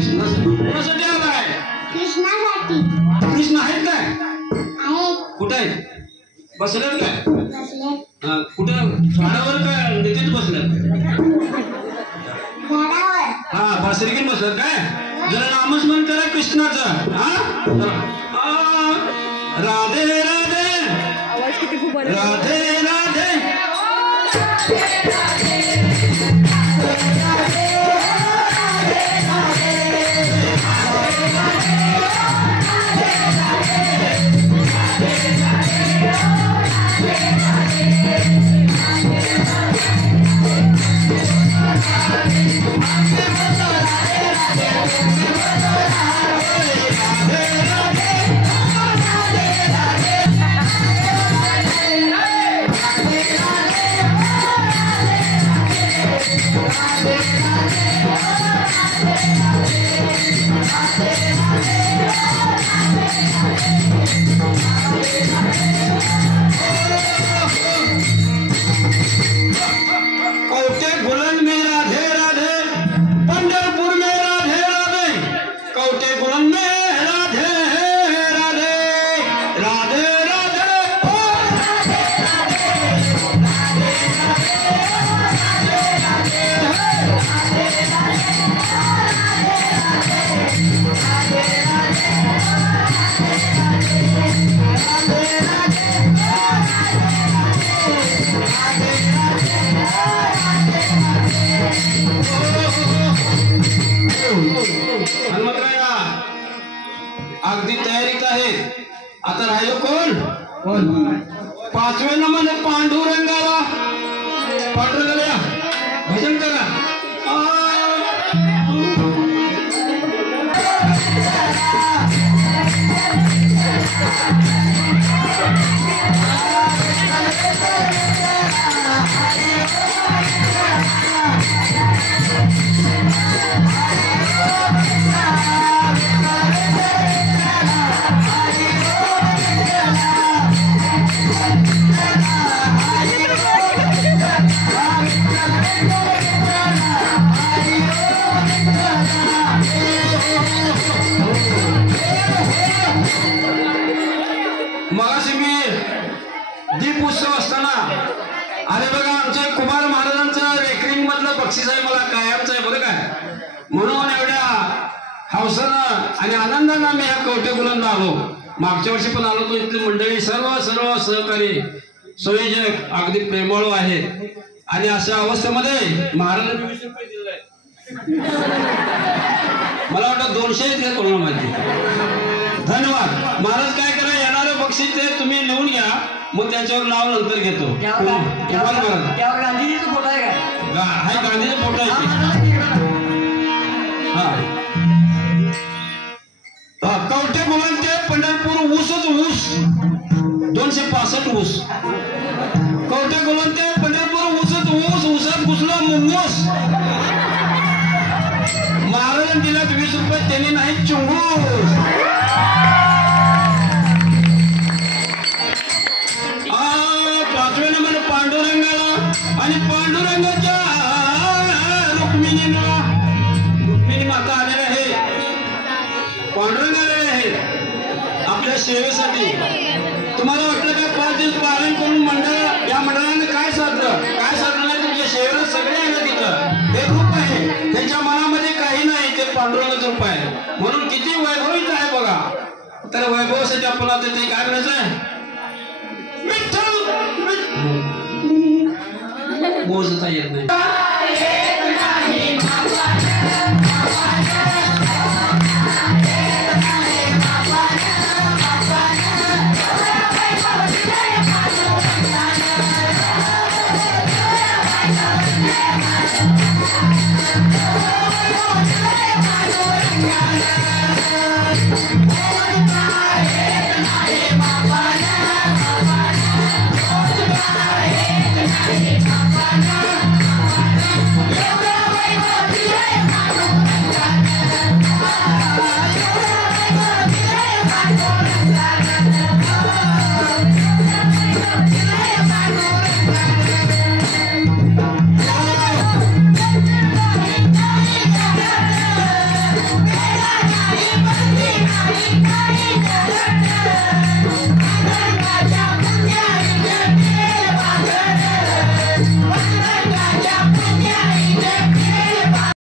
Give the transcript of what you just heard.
कोणासाठी आलाय? कृष्णासाठी. कृष्ण आहेत काय? आहेत. कुठे आहेत? बसल्यात काय? बसले. कुठं झाडावर काय नितीत बसल्यात? झाडावर. हा बासरी घेऊन बसल्यात काय? जरा नामस्मरण करा कृष्णाचं. राधे राधे राधे राधे अगदी तयारीत आहेत. आता राहिलो कोण? पाचवे नंबर पांडुरंगाला. पांडुरंगाला भजन करा. मगाशी मी दीप उत्सव असताना अरे बघा आमच्या कुमार महाराजांचा रेकरिंग मधलं बक्षीस आहे मला कायमचं आहे बरं काय. म्हणून एवढ्या हौसानं आणि आनंदानं मी ह्या कवठे गुलांना आलो. मागच्या वर्षी पण आलो तो. इथली मंडळी सर्व सर्व सहकारी संयोजक अगदी प्रेमळू आहेत. आणि अशा अवस्थेमध्ये महाराजांनी 20 रुपये दिले. मला वाटतं 200 येते कोणाला माहिती. धन्यवाद. महाराज काय करा येणारे बक्षीस ते तुम्ही लिहून घ्या. मग त्याच्यावर नाव नंतर घेतो. त्यावर गांधीजीचा फोटो आहे का? हाय गांधीचा फोटो आहे. हा कवठे गुलाम ते पंढरपूर ऊसच ऊस 265 ऊस. कवठे गुलाम ते पंढरपूर ऊसच ऊस. ऊसात घुसलो मुंगूस. महाराजांनी दिल्यात 20 रुपये त्यांनी नाही चुंगूस. पाचवे नंबर पांडुरंगाला आणि पांडुरंगाच्या रुक्मिणीला. रुक्मिणी माता आलेल्या आहे. पांडुरंग आलेले आहेत आपल्या सेवेसाठी. तुम्हाला वाटलं का 5 दिवस पालन करून मंडळ या मंडळाने काय साधलं? काय साधलं नाही. तुमच्या सेवेला सगळे आहे तिथं. हे रूप आहे. त्यांच्या मनामध्ये काही नाही. ते पांडुरंगाचं रूप आहे. म्हणून किती वैभवीत आहे बघा. तर वैभवासाठी आपल्याला ते काय करायचं आहे? मोजता येत नाही.